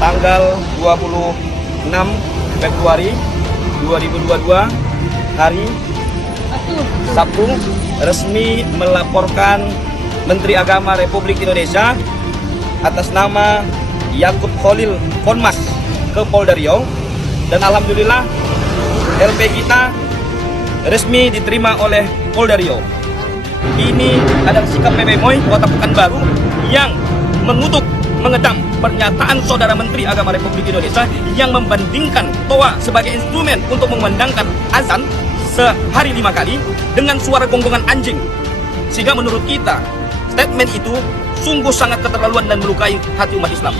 tanggal 26 Februari 2022 hari Sabtu resmi melaporkan Menteri Agama Republik Indonesia atas nama Yakut Khalil Konmas ke Polda Riau, dan alhamdulillah LP kita resmi diterima oleh Polda Riau. Ini adalah sikap PW MOI Kota Pekanbaru yang mengutuk, mengedam pernyataan Saudara Menteri Agama Republik Indonesia yang membandingkan TOA sebagai instrumen untuk memandangkan azan sehari 5 kali dengan suara gonggongan anjing. Sehingga menurut kita, statement itu sungguh sangat keterlaluan dan melukai hati umat Islam.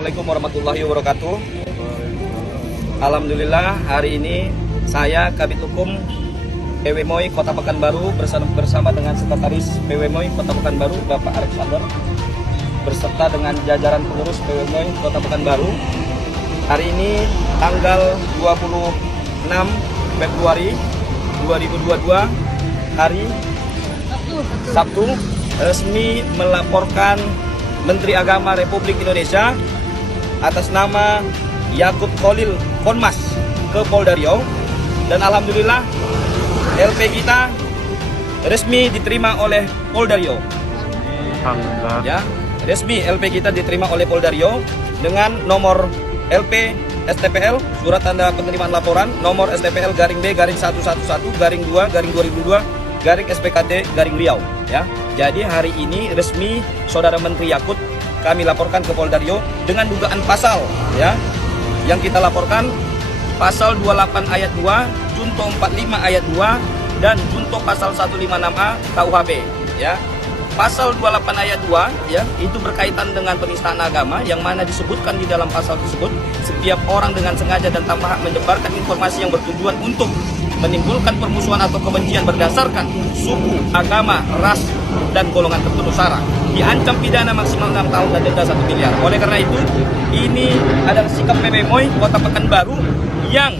Assalamualaikum warahmatullahi wabarakatuh. Alhamdulillah hari ini saya Kabid Hukum PW MOI Kota Pekanbaru bersama dengan Sekretaris PW MOI Kota Pekanbaru Bapak Alexander beserta dengan jajaran pengurus PW MOI Kota Pekanbaru. Hari ini tanggal 26 Februari 2022 hari Sabtu resmi melaporkan Menteri Agama Republik Indonesia atas nama Yakut Khalil Konmas ke Polda Riau, dan alhamdulillah LP kita resmi diterima oleh Polda Riau. Ya, resmi LP kita diterima oleh Polda Riau dengan nomor LP STPL surat tanda penerimaan laporan nomor STPL garing B garing 111 garing 2 garing 2002 garing SPKT garing Riau. Ya, jadi hari ini resmi Saudara Menteri Yakut kami laporkan ke Polda Riau dengan dugaan pasal, ya, yang kita laporkan pasal 28 ayat 2, junto 45 ayat 2 dan junto pasal 156A KUHP, ya. Pasal 28 ayat 2, ya, itu berkaitan dengan penistaan agama yang mana disebutkan di dalam pasal tersebut setiap orang dengan sengaja dan tanpa hak menyebarkan informasi yang bertujuan untuk menimbulkan permusuhan atau kebencian berdasarkan suku, agama, ras, dan golongan tertentu sara diancam pidana maksimal 6 tahun dan denda 1 miliar. Oleh karena itu, ini adalah sikap PW MOI Kota Pekanbaru yang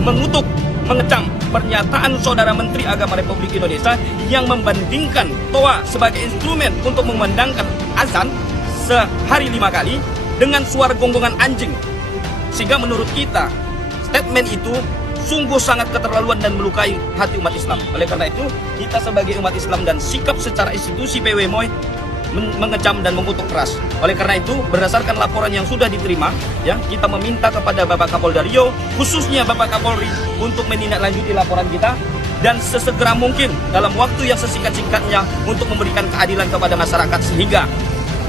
mengutuk, mengecam pernyataan Saudara Menteri Agama Republik Indonesia yang membandingkan TOA sebagai instrumen untuk memandangkan azan sehari 5 kali dengan suara gonggongan anjing. Sehingga menurut kita, statement itu sungguh sangat keterlaluan dan melukai hati umat Islam. Oleh karena itu, kita sebagai umat Islam dan sikap secara institusi PW MOI mengecam dan mengutuk keras. Oleh karena itu, berdasarkan laporan yang sudah diterima, ya, kita meminta kepada Bapak Kapolda Riau, khususnya Bapak Kapolri, untuk menindaklanjuti laporan kita dan sesegera mungkin dalam waktu yang sesingkat-singkatnya untuk memberikan keadilan kepada masyarakat sehingga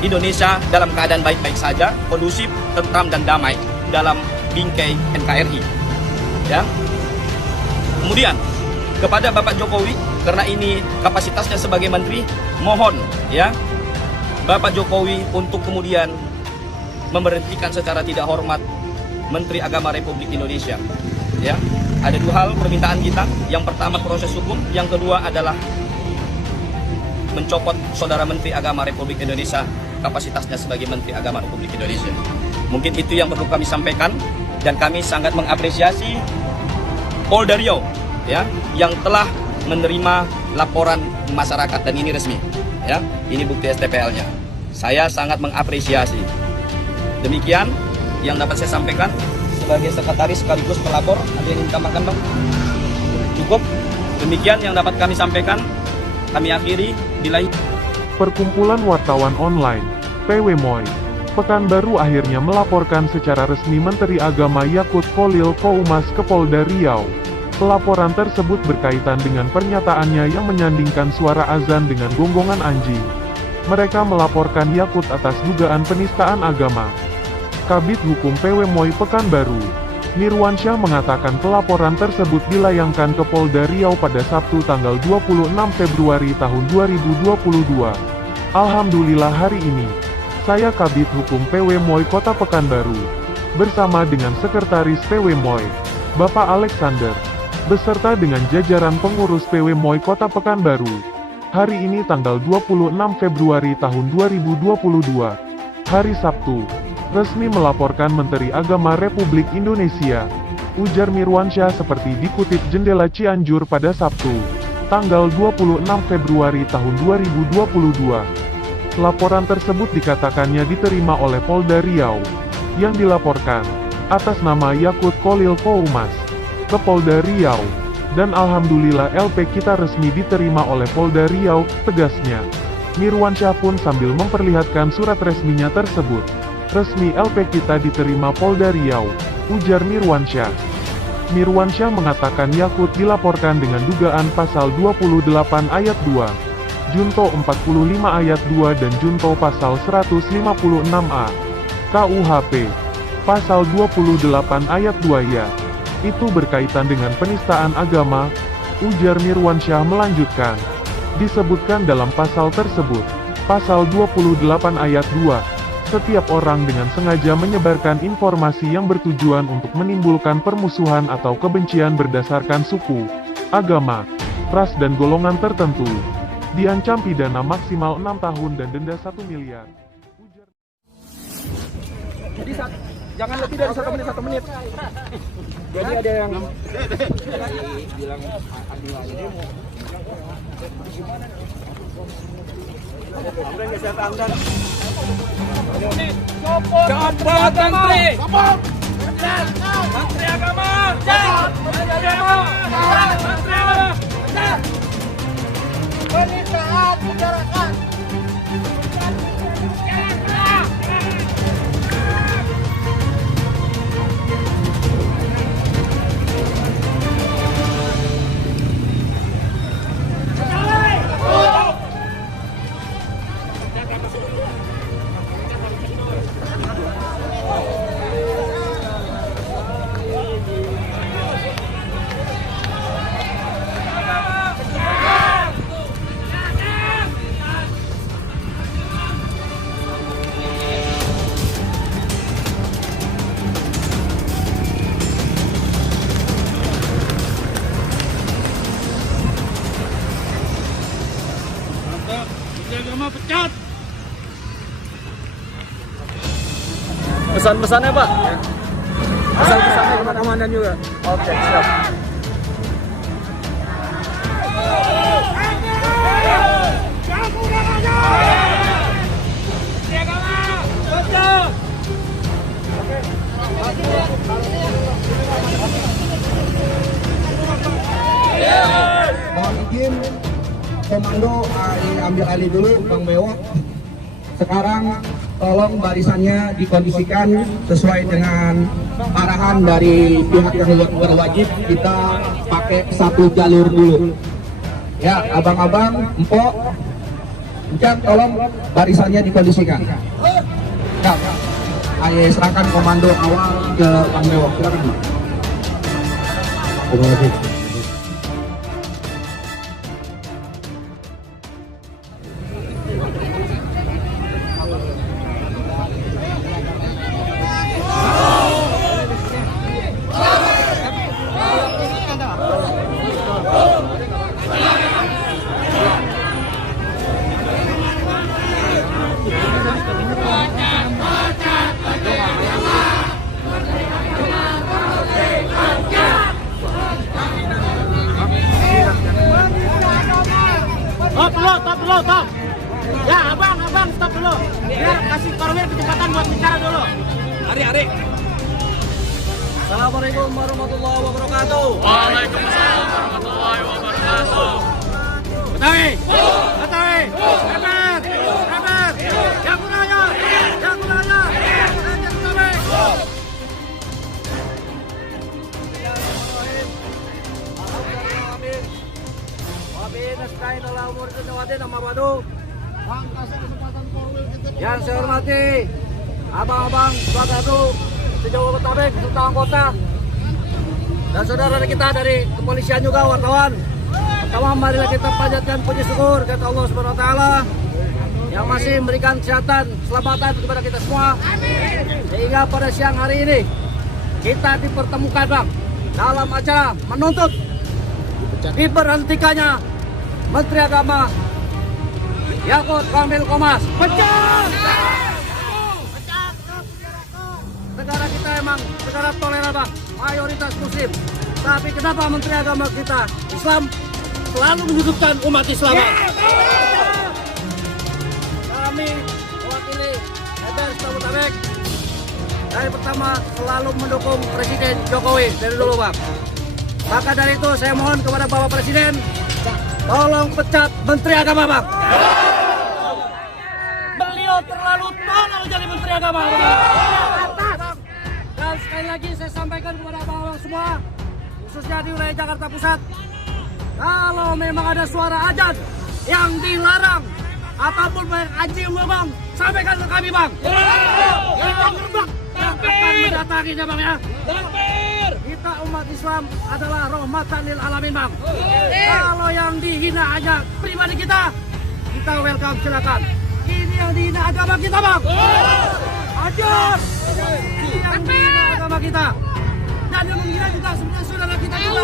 Indonesia dalam keadaan baik-baik saja, kondusif, tentram dan damai dalam bingkai NKRI. Ya. Kemudian kepada Bapak Jokowi, karena ini kapasitasnya sebagai menteri, mohon, ya, Bapak Jokowi untuk kemudian memberhentikan secara tidak hormat Menteri Agama Republik Indonesia. Ya, ada 2 hal permintaan kita. Yang pertama proses hukum, yang kedua adalah mencopot Saudara Menteri Agama Republik Indonesia kapasitasnya sebagai Menteri Agama Republik Indonesia. Mungkin itu yang perlu kami sampaikan, dan kami sangat mengapresiasi Polda Riau, ya, yang telah menerima laporan masyarakat, dan ini resmi, ya, ini bukti STPL-nya. Saya sangat mengapresiasi. Demikian yang dapat saya sampaikan sebagai sekretaris sekaligus pelapor. Ada yang ingin ditambahkan, Bang? Cukup. Demikian yang dapat kami sampaikan. Kami akhiri. Perkumpulan Wartawan Online PW MOI Pekanbaru akhirnya melaporkan secara resmi Menteri Agama Yakut Khalil Konmas ke Polda Riau. Pelaporan tersebut berkaitan dengan pernyataannya yang menyandingkan suara azan dengan gonggongan anjing. Mereka melaporkan Yakut atas dugaan penistaan agama. Kabid Hukum PW MOI Pekanbaru, Nirwansyah mengatakan pelaporan tersebut dilayangkan ke Polda Riau pada Sabtu tanggal 26 Februari tahun 2022. Alhamdulillah hari ini, saya Kabid Hukum PW MOI Kota Pekanbaru, bersama dengan Sekretaris PW MOI, Bapak Alexander, beserta dengan jajaran pengurus PW MOI Kota Pekanbaru. Hari ini tanggal 26 Februari tahun 2022, hari Sabtu, resmi melaporkan Menteri Agama Republik Indonesia ujar Mirwansyah seperti dikutip Jendela Cianjur pada Sabtu, tanggal 26 Februari tahun 2022. Laporan tersebut dikatakannya diterima oleh Polda Riau, yang dilaporkan atas nama Yakut Kholil Koumas ke Polda Riau, dan alhamdulillah LP kita resmi diterima oleh Polda Riau, tegasnya. Mirwansyah pun sambil memperlihatkan surat resminya tersebut. Resmi LP kita diterima Polda Riau, ujar Mirwansyah. Mirwansyah mengatakan Yakut dilaporkan dengan dugaan pasal 28 ayat 2, Junto 45 ayat 2 dan Junto pasal 156A KUHP, pasal 28 ayat 2 ya. Itu berkaitan dengan penistaan agama, ujar Mirwansyah melanjutkan. Disebutkan dalam pasal tersebut, pasal 28 ayat 2, setiap orang dengan sengaja menyebarkan informasi yang bertujuan untuk menimbulkan permusuhan atau kebencian berdasarkan suku, agama, ras dan golongan tertentu, diancam pidana maksimal 6 tahun dan denda 1 miliar. Jadi jangan lebih dari 1 menit. Jadi ada yang bilang Copot menteri. Menteri agama. Menteri agama. Penistaan masyarakat. Agama pecat. pesan-pesannya Pak. Pesan-pesannya buat keamanan juga. Oke, siap. Mohon izin, komando ambil alih dulu, Bang Bewok. Sekarang tolong barisannya dikondisikan sesuai dengan arahan dari pihak yang berwajib. Kita pakai satu jalur dulu. Ya, abang-abang, empok, Ucan, tolong barisannya dikondisikan. Ya, ayo serahkan komando awal ke Bang Bewok. Silakan, Bang. Terima kasih. Stop. Ya, abang, stop dulu. Biar kasih Korwil kecepatan buat bicara dulu. Hari. Assalamualaikum warahmatullahi wabarakatuh. Waalaikumsalam warahmatullahi wabarakatuh. Betawi. Hebat. Jagunaya. Yang saya hormati abang-abang Bagadu sejauh Botabek serta anggota dan saudara kita dari kepolisian juga wartawan. Pertama, marilah kita panjatkan puji syukur kepada Allah Subhanahu wa taala yang masih memberikan kesehatan, keselamatan kepada kita semua. Sehingga pada siang hari ini kita dipertemukan, Bang, dalam acara menuntut diberhentikannya Menteri Agama Yakut Kholil Koumas. Pecat! Negara kita emang negara toleran, Bang. mayoritas Muslim. Tapi kenapa Menteri Agama kita Islam selalu menyudutkan umat Islam? Kami mewakili FBR Jabodetabek dari pertama selalu mendukung Presiden Jokowi dari dulu, Bang. Maka dari itu saya mohon kepada Bapak Presiden, tolong pecat Menteri Agama, Bang. Beliau terlalu tolol jadi Menteri Agama, Bang. Dan sekali lagi saya sampaikan kepada abang-abang semua, khususnya di wilayah Jakarta Pusat, kalau memang ada suara azan yang dilarang ataupun banyak anjing, Bang, sampaikan ke kami, Bang. Yang akan mendatanginya, Bang, ya. Kita umat Islam adalah rahmatan lil alamin, Bang. Kalau yang dihina hanya pribadi kita welcome, silakan. Ini yang dihina agama kita, Bang. Hajar. Ini yang dihina agama kita. Dan yang menghina juga sebenarnya saudara kita juga.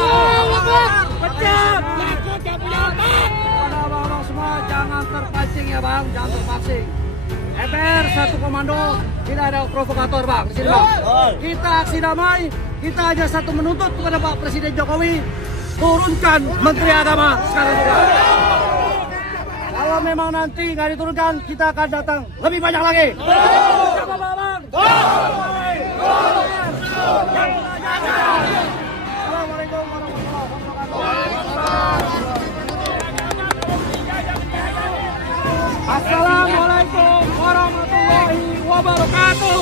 Pecat. Abang-abang semua jangan terpancing ya, Bang. Jangan terpancing. FBR satu komando, tidak ada provokator, Bang. Di sini, Bang. Kita aksi damai, kita hanya satu menuntut kepada Pak Presiden Jokowi, turunkan Menteri Agama sekarang juga. Kalau memang nanti nggak diturunkan, kita akan datang lebih banyak lagi. Siapa, Bang? Assalamualaikum warahmatullahi wabarakatuh. Assalamualaikum warahmatullahi wabarakatuh.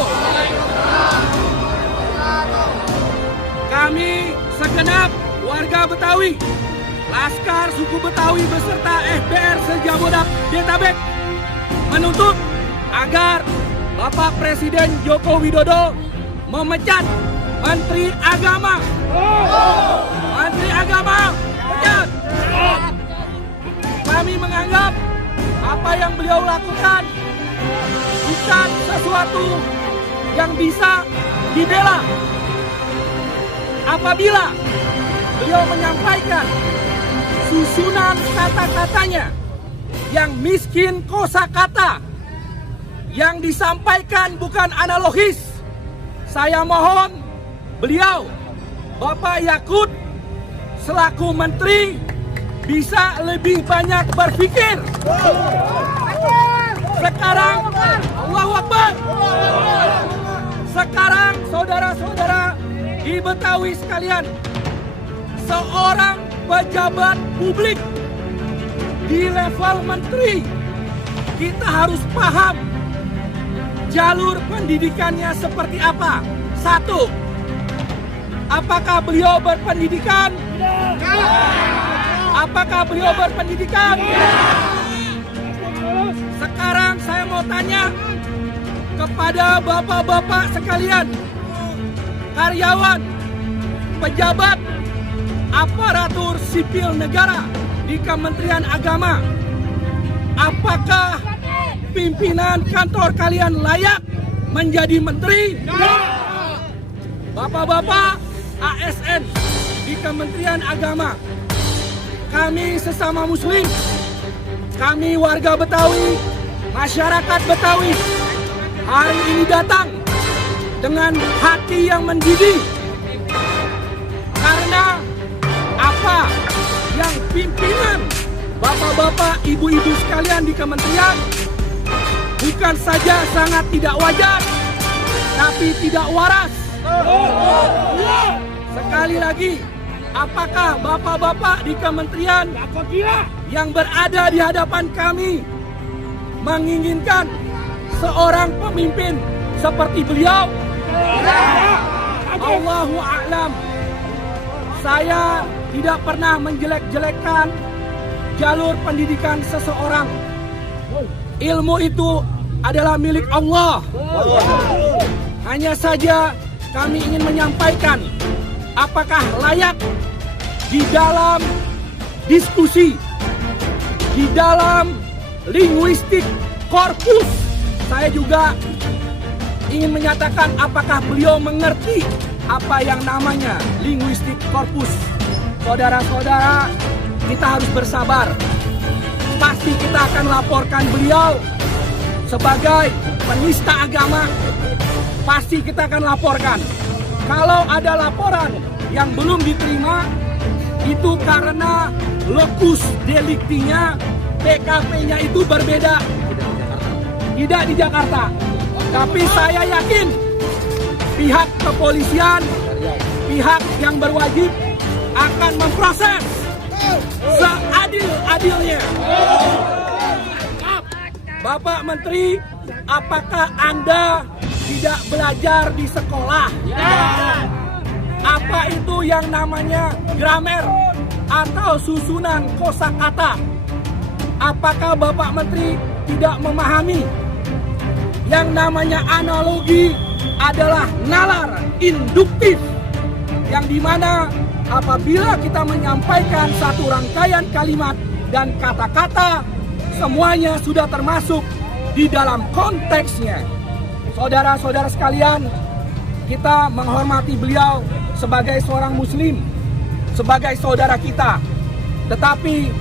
Kami segenap warga Betawi, Laskar Suku Betawi beserta FBR se-Jabodetabek menuntut agar Bapak Presiden Joko Widodo memecat Menteri Agama. Menteri Agama, pecat. Kami menganggap apa yang beliau lakukan bukan sesuatu yang bisa dibela. Apabila beliau menyampaikan susunan kata-katanya yang miskin kosakata, yang disampaikan bukan analogis, saya mohon beliau, Bapak Yakut, selaku menteri bisa lebih banyak berpikir. Sekarang, Allahu Akbar. Sekarang saudara-saudara di Betawi sekalian, seorang pejabat publik di level menteri, kita harus paham jalur pendidikannya seperti apa. Satu, apakah beliau berpendidikan? Apakah beliau berpendidikan? Sekarang saya mau tanya kepada bapak-bapak sekalian, karyawan, pejabat, aparatur sipil negara di Kementerian Agama, apakah pimpinan kantor kalian layak menjadi menteri? Bapak-bapak ASN di Kementerian Agama, kami sesama muslim, kami warga Betawi, masyarakat Betawi, hari ini datang dengan hati yang mendidih. Karena apa yang pimpinan bapak-bapak, ibu-ibu sekalian di kementerian bukan saja sangat tidak wajar, tapi tidak waras. Sekali lagi, apakah bapak-bapak di kementerian yang berada di hadapan kami menginginkan seorang pemimpin seperti beliau? Allahu a'lam. Saya tidak pernah menjelek-jelekkan jalur pendidikan seseorang. Ilmu itu adalah milik Allah. Hanya saja kami ingin menyampaikan apakah layak di dalam diskusi, di dalam linguistik korpus. Saya juga ingin menyatakan apakah beliau mengerti apa yang namanya linguistik korpus. Saudara-saudara, kita harus bersabar. Pasti kita akan laporkan beliau sebagai penista agama. Pasti kita akan laporkan. Kalau ada laporan yang belum diterima, itu karena lokus deliktinya, TKP-nya itu berbeda. Tidak di Jakarta. Tapi saya yakin pihak kepolisian, pihak yang berwajib akan memproses seadil-adilnya. Bapak Menteri, apakah Anda tidak belajar di sekolah? Apa itu yang namanya gramer atau susunan kosakata? Apakah Bapak Menteri tidak memahami yang namanya analogi adalah nalar induktif, yang dimana apabila kita menyampaikan satu rangkaian kalimat dan kata-kata, semuanya sudah termasuk di dalam konteksnya. Saudara-saudara sekalian, kita menghormati beliau sebagai seorang muslim, sebagai saudara kita, tetapi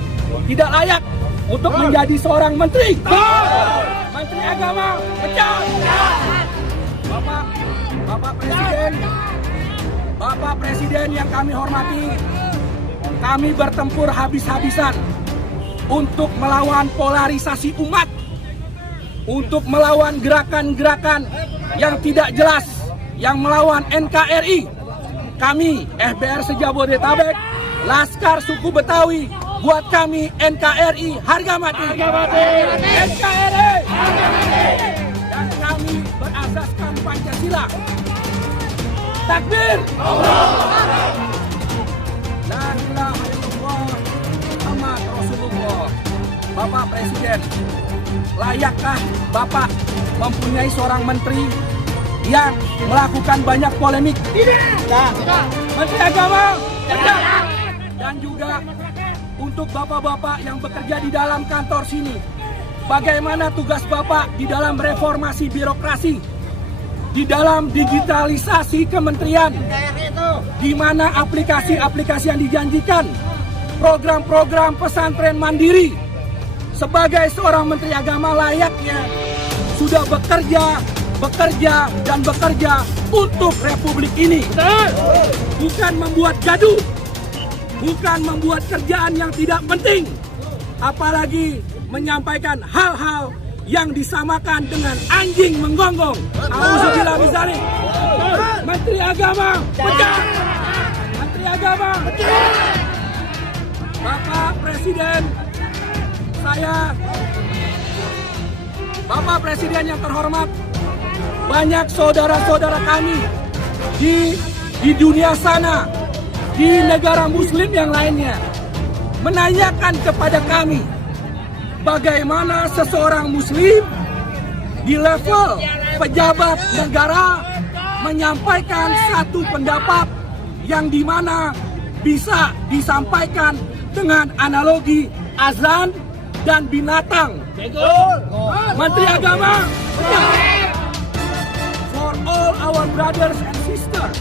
tidak layak untuk menjadi seorang menteri. Menteri Agama, pecat! Bapak Presiden yang kami hormati, kami bertempur habis-habisan untuk melawan polarisasi umat, untuk melawan gerakan-gerakan yang tidak jelas, yang melawan NKRI. Kami FBR Sejabodetabek, Laskar Suku Betawi, buat kami NKRI harga mati. NKRI. Dan kami berasaskan Pancasila. Takbir. La ilaha illallah Muhammad Rasulullah. Bapak Presiden, layakkah Bapak mempunyai seorang menteri yang melakukan banyak polemik? Tidak. Menteri Agama, tidak. Dan juga untuk bapak-bapak yang bekerja di dalam kantor sini, bagaimana tugas Bapak di dalam reformasi birokrasi, di dalam digitalisasi kementerian, di mana aplikasi-aplikasi yang dijanjikan, program-program pesantren mandiri, sebagai seorang Menteri Agama layaknya sudah bekerja untuk Republik ini. Bukan membuat gaduh, bukan membuat kerjaan yang tidak penting, apalagi menyampaikan hal-hal yang disamakan dengan anjing menggonggong. Auzubillah min dzalik. Menteri Agama, pecat! Menteri Agama, pecat! Bapak Presiden, Bapak Presiden yang terhormat, banyak saudara-saudara kami di dunia sana, di negara muslim yang lainnya, menanyakan kepada kami bagaimana seseorang muslim di level pejabat negara menyampaikan satu pendapat yang dimana bisa disampaikan dengan analogi azan dan binatang. Menteri Agama, for all our brothers and sisters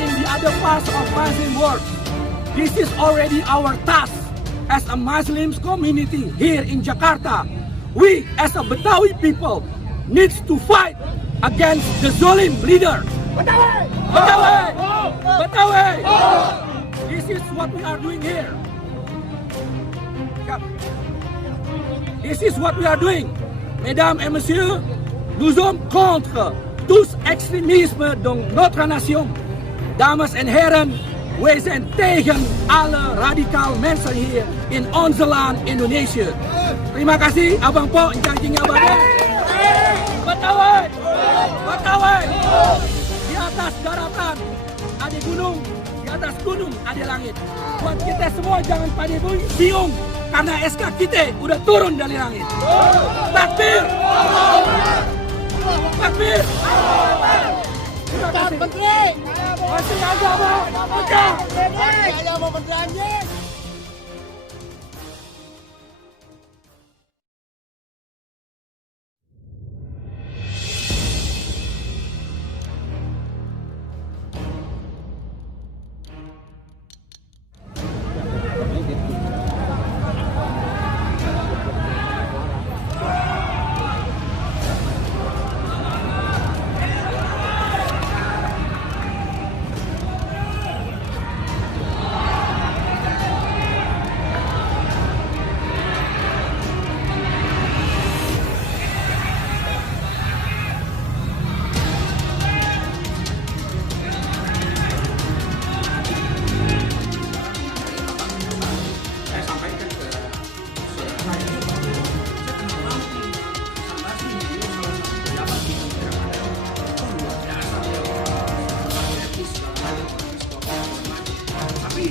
in the other parts of Muslim world, this is already our task as a Muslim community here in Jakarta. We as a Betawi people needs to fight against the Zolim leader. Betawi! This is what we are doing here. This is what we are doing. Mesdames et messieurs, nous sommes contre tous extremisme dans notre nation. Dames en heren, wij zijn tegen alle radikale mensen hier in onze land Indonesia. Terima kasih, Abang Po, janjinya Abang. Betawi. Di atas daratan ada gunung, di atas gunung ada langit. Buat kita semua jangan pada bingung, karena SK kita udah turun dari langit. Takbir! Takbir! Terima kasih. Menteri Agama, pecat!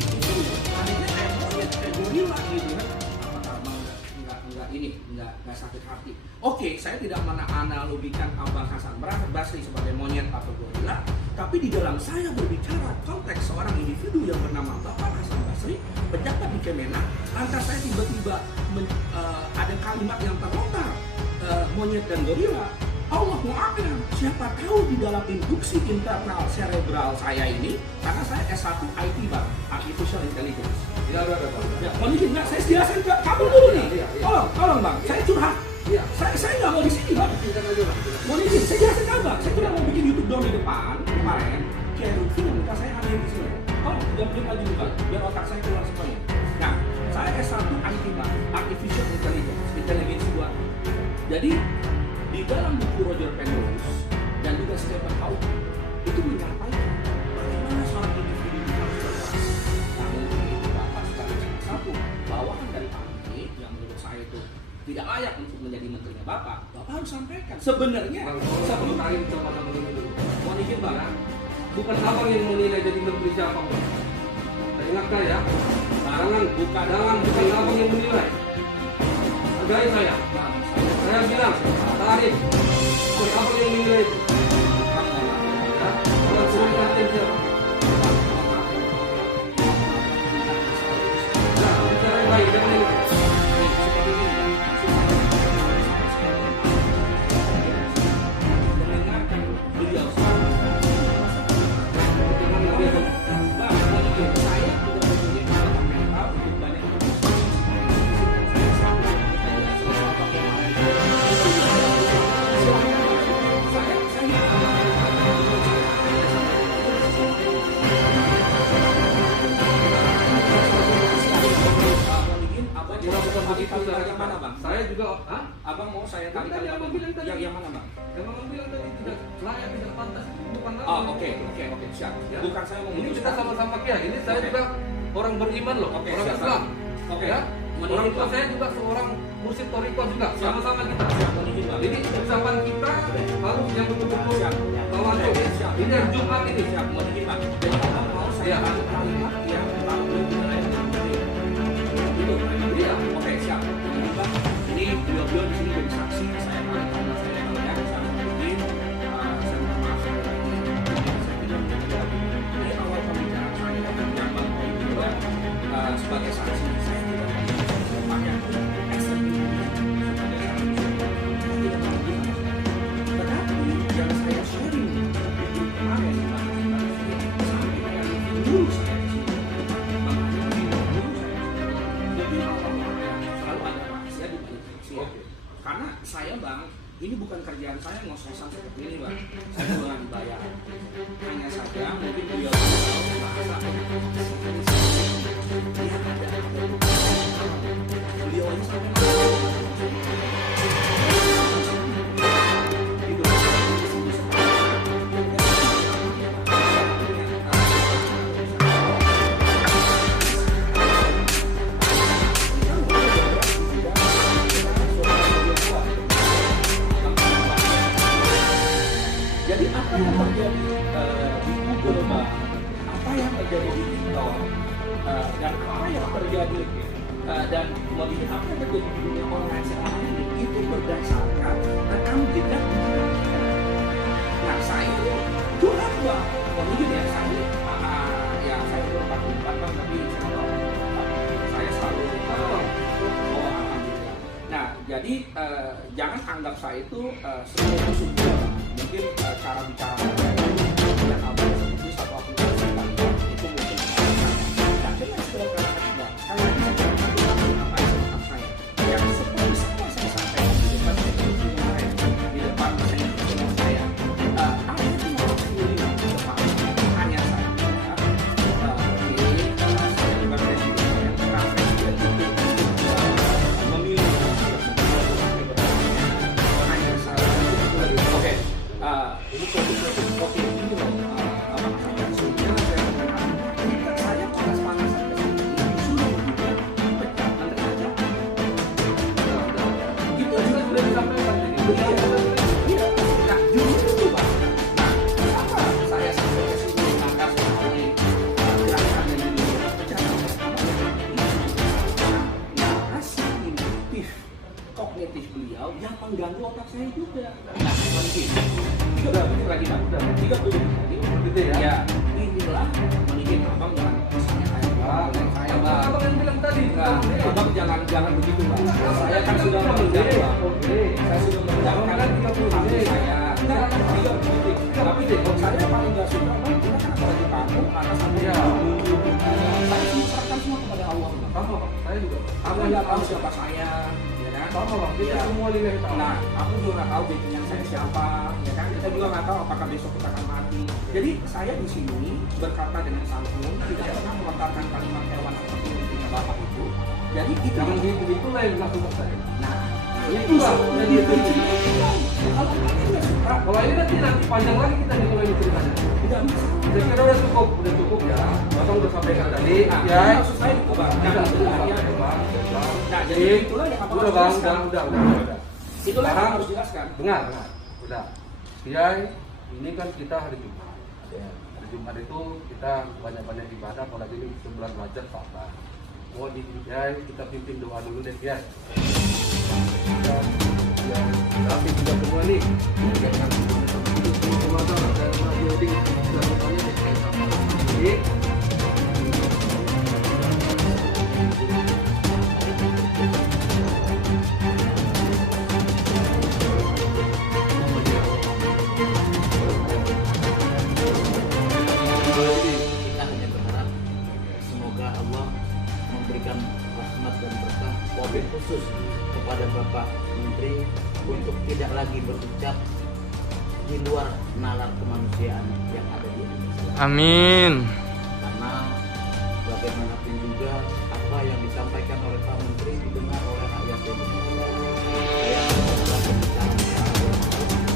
Tadinya kayak monyet, kayak gorila gitu kan. Apakah abang nggak ini, nggak sakit hati? Oke, saya tidak menganalogikan Abang Hasan Basri sebagai monyet atau gorila, tapi di dalam saya berbicara konteks seorang individu yang bernama Bapak Hasan Basri, pejabat di Kemenak, lantas saya tiba-tiba ada kalimat yang terlontar, monyet dan gorila. Allah mu'alam, siapa tahu di dalam induksi internal cerebral saya ini, karena saya S1 IT Bang, Artificial Intelligence. Ya, udah, Pak. Ya, mohon izin Bang, saya jelasin ke kamu dulu nih. Iya. Tolong Bang, saya curhat. Iya. Saya nggak mau di sini Bang. Mohon izin, saya jelasin ke Bang. Saya cuma mau bikin YouTube dong di depan kemarin. Kayak Lutfi yang minta saya ada di sini. Tolong, jangan aja Bang, biar otak saya keluar semuanya. Nah, saya S1 IT Bang, Artificial Intelligence, inteligensi buat. Jadi di dalam buku Roger Penrose dan juga Stephen Hawking itu menyampaikan bagaimana seorang individu harus berkelas. Namun itu Bapak secara satu bawahan dari kami yang menurut saya itu tidak layak untuk menjadi menterinya Bapak harus sampaikan. Sebenarnya sebelum tarik sama kamu dulu. mohon izin Bang, Bukan abang yang menilai jadi menteri siapa, Bang. Ingat ya, bukan abang yang menilai. Hargai saya. Saya bilang, tarik. Bukan abang yang menilai itu. Ya, kalau suruh ngatain siapa? Nah, bicara yang baik, jangan ini. Saya juga, abang mau saya tarik yang mana bang? Yang abang bilang tadi tidak layak, tidak pantas, bukan Oh oke, siap. Ya. Bukan saya mau Ini kita sama-sama kia. Ini saya juga orang beriman loh, Oke, orang siap. Islam. Oke. Ya. Menurut Orang tua Bang. saya juga seorang mursyid thariqah juga, Siap. sama-sama kita. Siap. Jadi ucapan kita harus yang betul-betul Siap. tawadhu. Siap. Ini hari Jumat ini. siap mau dikit bang. Jadi abang mau saya Iya. tarik kalimat yang tahu itu. Iya. Oke siap. Jadi bang, ini beliau di sini jadi saksi. Saya tarik kalimat saya banyak. Saya mau izin. Saya minta maaf saya lagi. Saya tidak menjadi. Ini awal pembicaraan saya yang bang mau juga sebagai saksi. Saya tidak pakai ekstrim sebagai saksi. Saya tidak mau bilang. Tetapi yang saya sharing di grup kemarin sampai yang dulu saya di sini, makanya dulu saya jadi selalu ada rahasia di balik rahasia. Karena saya bang, ini bukan kerjaan saya ngos-ngosan seperti ini bang. Saya nggak dibayar. Hanya saja mungkin beliau bahasa dia ada beliau ini sampai jadi apa yang terjadi di Google Bang, apa yang terjadi di TikTok, dan apa yang terjadi dan melihat apa yang terjadi di dunia online sekarang ini itu berdasarkan rekam jejak digital kita. Nah saya curhat Bang, mungkin ya saya saya umur 44 Bang, tapi saya selalu alhamdulillah. Nah jadi jangan anggap saya itu sebagai musuh juga Bang. Mungkin cara bicara dan abang seperti satu aplikasi itu mungkin nah dengan segala cara karena apa yang saya yang seperti semua saya sampaikan di depan saya kemarin di depan saya dengan saya apa itu mau pilih di depan hanya saya saya juga presiden yang terang presiden itu memilih hanya saya oke ini fokusnya mengganggu otak saya juga. Nah, seperti itu. Udah, betul lagi Bang. Udah, 30 menit lagi. Gitu ya? Ya, inilah mending abang jangan misalnya kayak saya Bang. Abang yang bilang tadi. Nah, abang jangan begitu Bang. Saya kan sudah menjawab. Saya sudah menjawabkan hati saya. Jangan tidak begitu. Tapi deh, saya paling nggak suka Bang. Kita kan apalagi kamu, atas saya. Saya serahkan semua kepada Allah. Sama Bang, saya juga. Kamu nggak tahu siapa saya. Sama Bang, kita semua lillahi ta'ala. Nah, aku juga nggak tahu backingnya saya siapa, ya kan? Kita juga nggak tahu apakah besok kita akan mati. Jadi saya di sini berkata dengan santun, tidak pernah melontarkan kalimat hewan seperti yang bapak itu. Jadi itu jangan gitu lah yang langsung saya. Nah, itu lah. Jadi itu. Kalau ini nanti panjang lagi kita nih kalau ini ceritanya. Tidak bisa. Saya kira udah cukup ya. Bapak udah sampaikan tadi. Ya, maksud saya itu Bang. Nah, jadi itulah yang Abang harus jelaskan. Udah. Itulah yang harus jelaskan. Dengar. Udah. Kiai, ini kan kita hari Jumat. Hari Jumat itu kita banyak-banyak ibadah, apalagi ini sebulan Rajab Pak. Mau di Kiai kita pimpin doa dulu deh Kiai. Ya, tapi juga semua nih. Jangan semua ada building ini. Kita hanya berharap semoga Allah memberikan rahmat dan berkah, wabil khusus kepada Bapak Menteri untuk tidak lagi berucap di luar nalar kemanusiaan yang ada di Indonesia. Amin. Karena bagaimanapun juga apa yang disampaikan oleh Pak Menteri didengar oleh rakyat Indonesia. Saya adalah pembicara agama.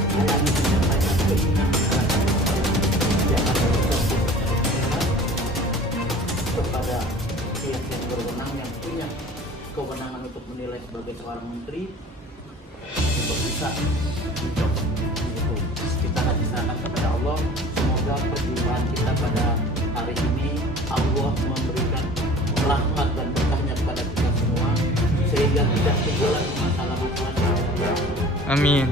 Saya ingin menyampaikan keinginan masyarakat yang ada kepada pihak yang berwenang yang punya kewenangan untuk menilai sebagai seorang menteri untuk bisa untuk itu kita akan diserahkan kepada Allah. Semoga perjumpaan kita pada hari ini Allah memberikan rahmat dan berkahnya kepada kita semua sehingga tidak terbelah masalah-masalah. Amin.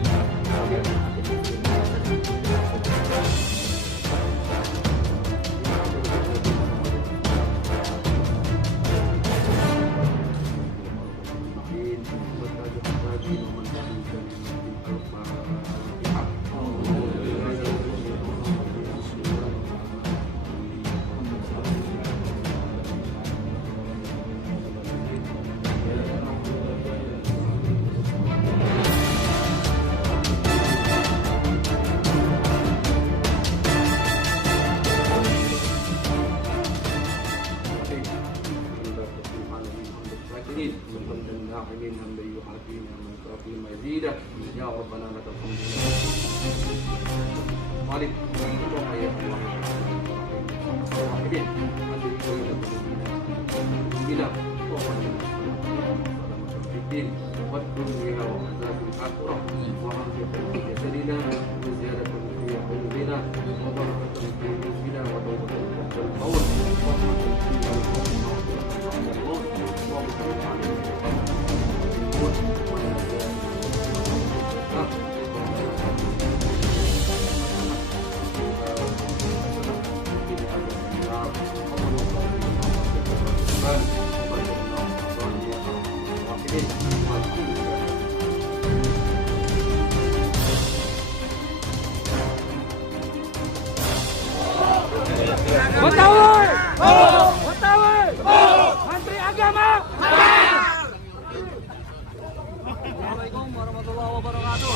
Ya Rabbana lakal hamd. Malik ayat Allah. Wahidin bila Din wa dunya wa azabil akhirah wa rafiqun yasadina wa ziyaratun fi qulubina wa barakatun fi rizqina wa tawbatun fil qawl wa Betawi! Menteri Agama! Assalamualaikum warahmatullahi wabarakatuh.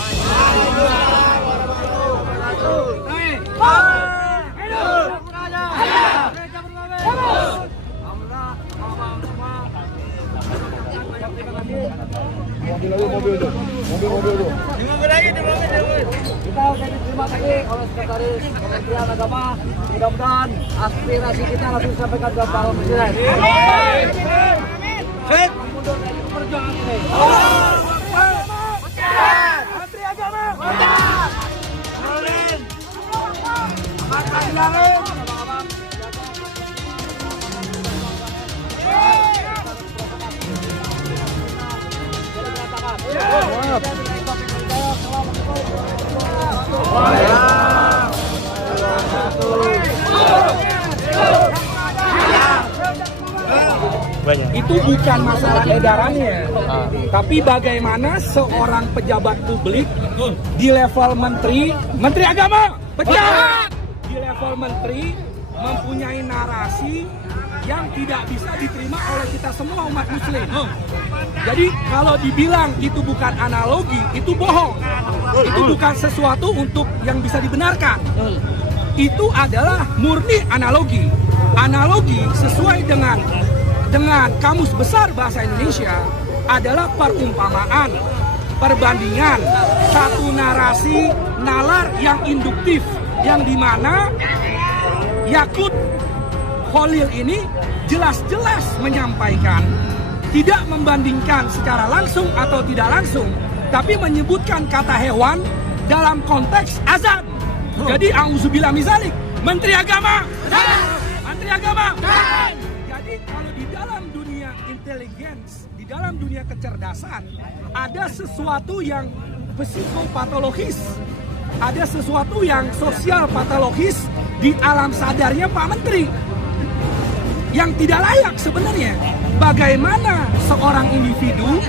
Kita sudah diterima tadi oleh Sekretaris Kementerian Agama. Mudah-mudahan aspirasi kita langsung disampaikan ke Pak Presiden. Mundur dari perjuangan ini. Menteri Agama. Makan langit. Itu bukan masalah edarannya, tapi bagaimana seorang pejabat publik di level menteri agama, pejabat di level menteri mempunyai narasi yang tidak bisa diterima oleh kita semua umat muslim. Jadi kalau dibilang itu bukan analogi, itu bohong. Itu bukan sesuatu untuk yang bisa dibenarkan. Itu adalah murni analogi. Analogi sesuai dengan Kamus Besar Bahasa Indonesia adalah perumpamaan, perbandingan satu narasi nalar yang induktif, yang dimana Yakut Khalil ini jelas-jelas menyampaikan, tidak membandingkan secara langsung atau tidak langsung, tapi menyebutkan kata hewan dalam konteks azan. Jadi auzubillah mizalik, Menteri Agama, Menteri Agama. Jadi kalau di dalam dunia intelligence, di dalam dunia kecerdasan, ada sesuatu yang psikopatologis, ada sesuatu yang sosial patologis di alam sadarnya Pak Menteri yang tidak layak sebenarnya. Bagaimana seorang individu,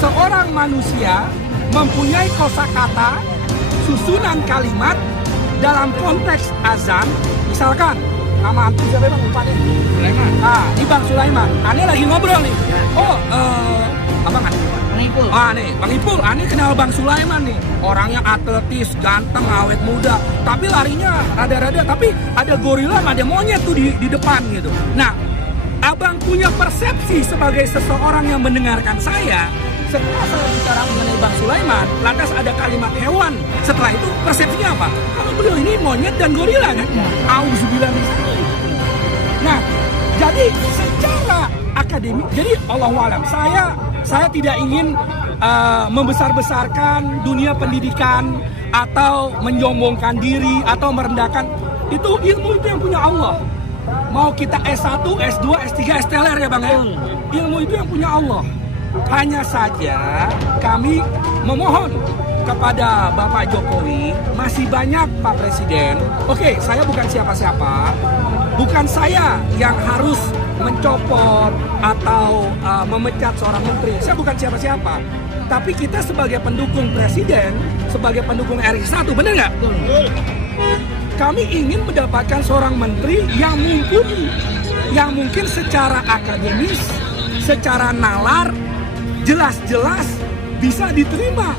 seorang manusia mempunyai kosakata, susunan kalimat dalam konteks azan, misalkan nama antum siapa bang? Lupa deh. Sulaiman. Ini Bang Sulaiman. Ane lagi ngobrol nih. Abang kan? Bang Ipul. Nih Bang Ipul. Ane kenal Bang Sulaiman nih. Orangnya atletis, ganteng, awet muda. Tapi larinya rada-rada. Tapi ada gorila, ada monyet tuh di depan gitu. Nah, abang punya persepsi sebagai seseorang yang mendengarkan saya. Setelah saya bicara mengenai Bang Sulaiman, lantas ada kalimat hewan. Setelah itu persepsinya apa? Kalau beliau ini monyet dan gorila kan? Auzubillah min dzalik. Nah, jadi secara akademik, jadi Allahualam, saya tidak ingin membesar-besarkan dunia pendidikan atau menyombongkan diri atau merendahkan. Itu ilmu itu yang punya Allah. Mau kita S1, S2, S3, S-teler ya Bang ya. Ilmu itu yang punya Allah. Hanya saja kami memohon kepada Bapak Jokowi, masih banyak Pak Presiden. Oke, saya bukan siapa-siapa. Bukan saya yang harus mencopot atau memecat seorang menteri. Saya bukan siapa-siapa. Tapi kita sebagai pendukung Presiden, sebagai pendukung RI1, benar nggak? Kami ingin mendapatkan seorang menteri yang mumpuni, yang mungkin secara akademis, secara nalar, jelas-jelas bisa diterima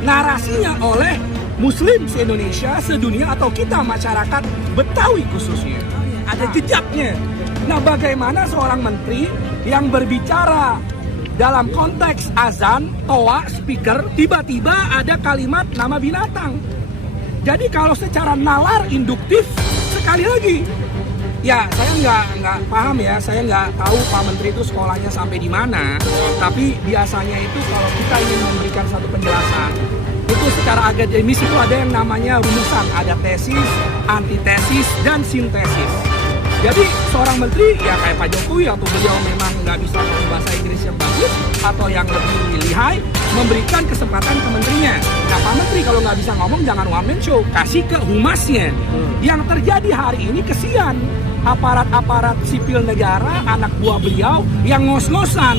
narasinya oleh Muslim se-Indonesia, sedunia, atau kita masyarakat Betawi khususnya. Ada jejaknya. Nah, bagaimana seorang menteri yang berbicara dalam konteks azan, toa, speaker, tiba-tiba ada kalimat nama binatang. Jadi kalau secara nalar induktif, sekali lagi, ya saya nggak paham ya, saya nggak tahu Pak Menteri itu sekolahnya sampai di mana. Tapi biasanya itu kalau kita ingin memberikan satu penjelasan, itu secara akademis itu ada yang namanya rumusan, ada tesis, antitesis, dan sintesis. Jadi seorang menteri ya kayak Pak Jokowi atau beliau memang nggak bisa ngomong bahasa Inggris yang bagus atau yang lebih lihai, memberikan kesempatan ke menterinya. Nah Pak Menteri kalau nggak bisa ngomong jangan one man show, kasih ke humasnya. Yang terjadi hari ini kesian aparat-aparat sipil negara, anak buah beliau yang ngos-ngosan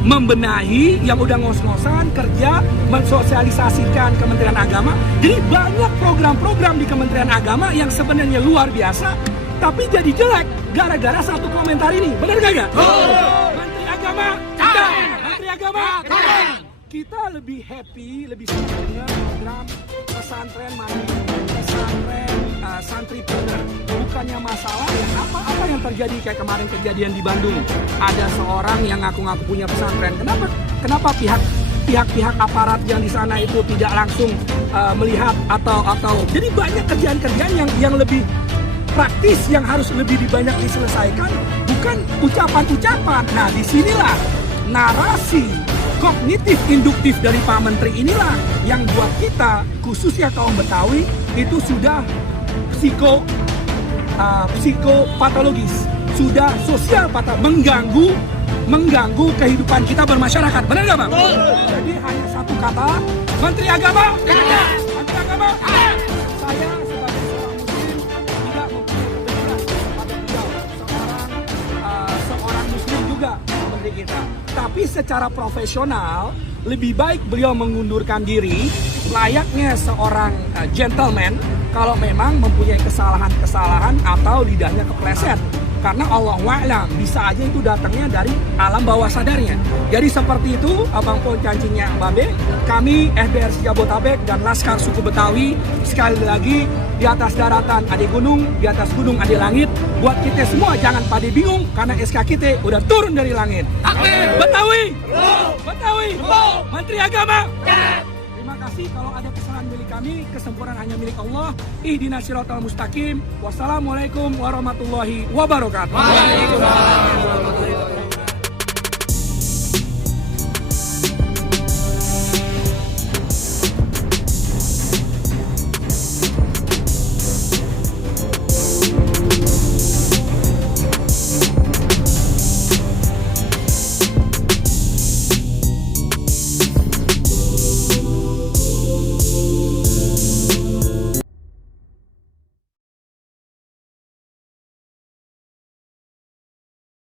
membenahi, yang udah ngos-ngosan kerja mensosialisasikan Kementerian Agama. Jadi banyak program-program di Kementerian Agama yang sebenarnya luar biasa, tapi jadi jelek gara-gara satu komentar ini. Benar gak? Menteri Agama, Menteri Agama, kita lebih happy, lebih senang dengan program pesantren mandiri, pesantren santripreneur. Bukannya masalah ya, apa yang terjadi kayak kemarin kejadian di Bandung. Ada seorang yang ngaku-ngaku punya pesantren. Kenapa pihak-pihak aparat yang di sana itu tidak langsung melihat atau jadi banyak kerjaan-kerjaan yang lebih praktis yang harus lebih banyak diselesaikan, bukan ucapan-ucapan. Nah, disinilah narasi kognitif induktif dari Pak Menteri inilah yang buat kita, khususnya kaum Betawi, itu sudah psikopatologis, sudah sosial mengganggu kehidupan kita bermasyarakat. Benar nggak Bang? Jadi hanya satu kata, Menteri Agama, Menteri Agama. Saya sebagai seorang Muslim tidak mempunyai kebencian pada beliau. Seorang Muslim juga kita. Tapi secara profesional, lebih baik beliau mengundurkan diri layaknya seorang gentleman kalau memang mempunyai kesalahan-kesalahan atau lidahnya kepleset. Karena Allah wa'lam, bisa aja itu datangnya dari alam bawah sadarnya. Jadi seperti itu, Abang Pon cancingnya Babe, kami FBRC Jabotabek dan Laskar Suku Betawi, sekali lagi di atas daratan ada gunung, di atas gunung ada langit. Buat kita semua jangan pada bingung karena SK kita udah turun dari langit. Betawi, Betawi, Menteri Agama. Terima kasih. Kalau ada kesalahan milik kami, kesempurnaan hanya milik Allah. Ihdinas siratal mustaqim. Wassalamualaikum warahmatullahi wabarakatuh.